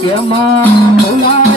કેમાં ભૂલાય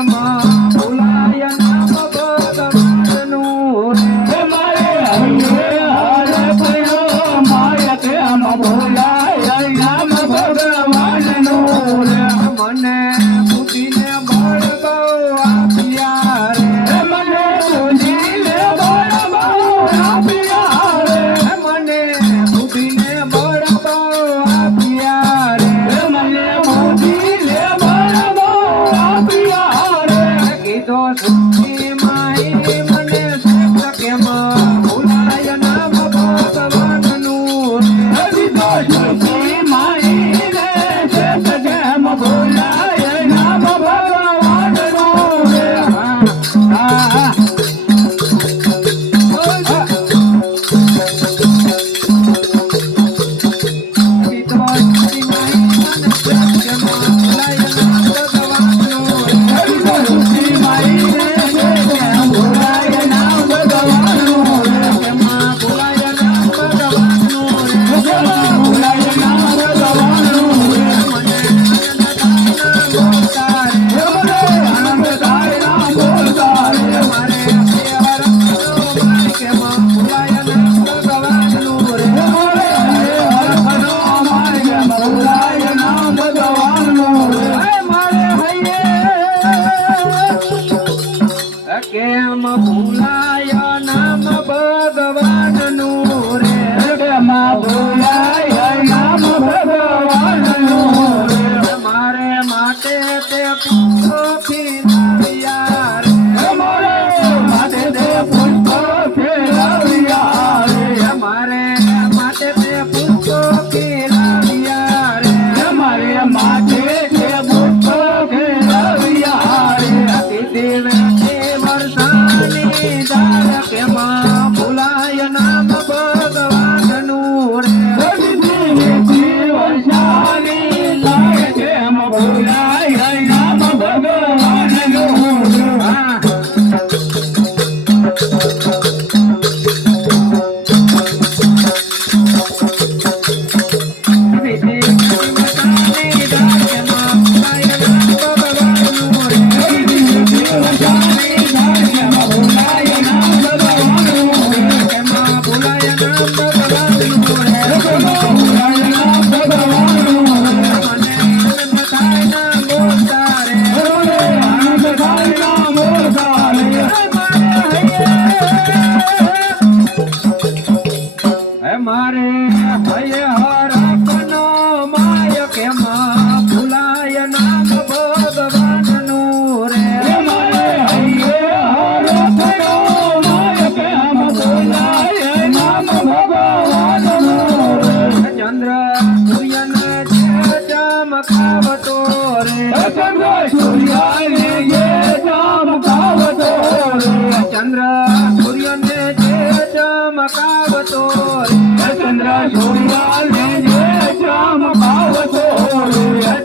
பயமா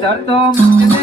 saltos.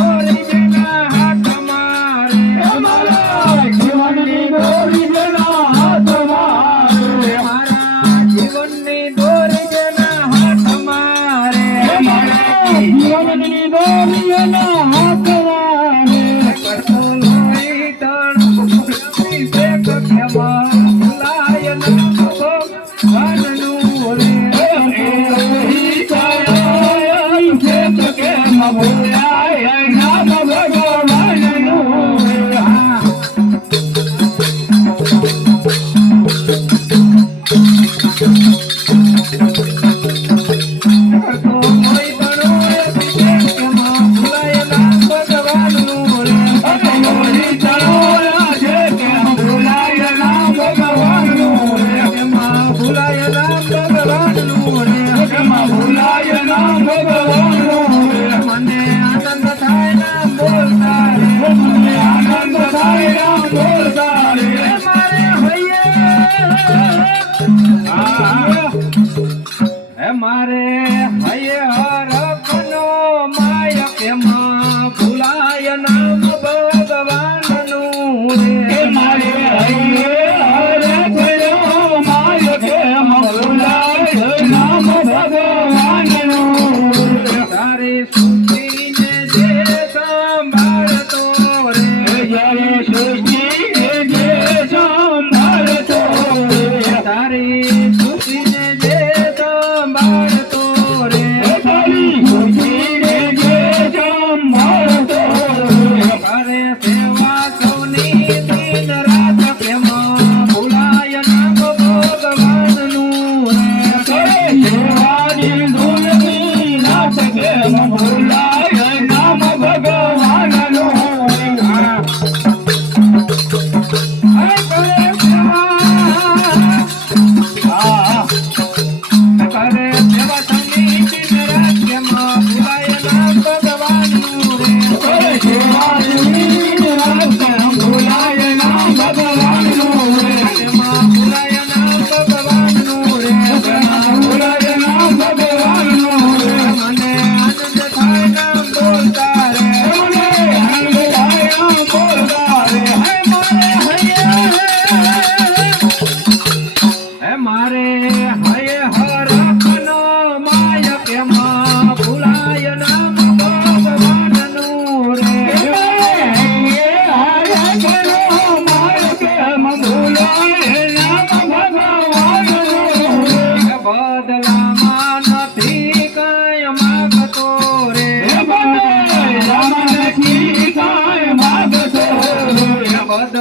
祝你 ay ay ay if you પદ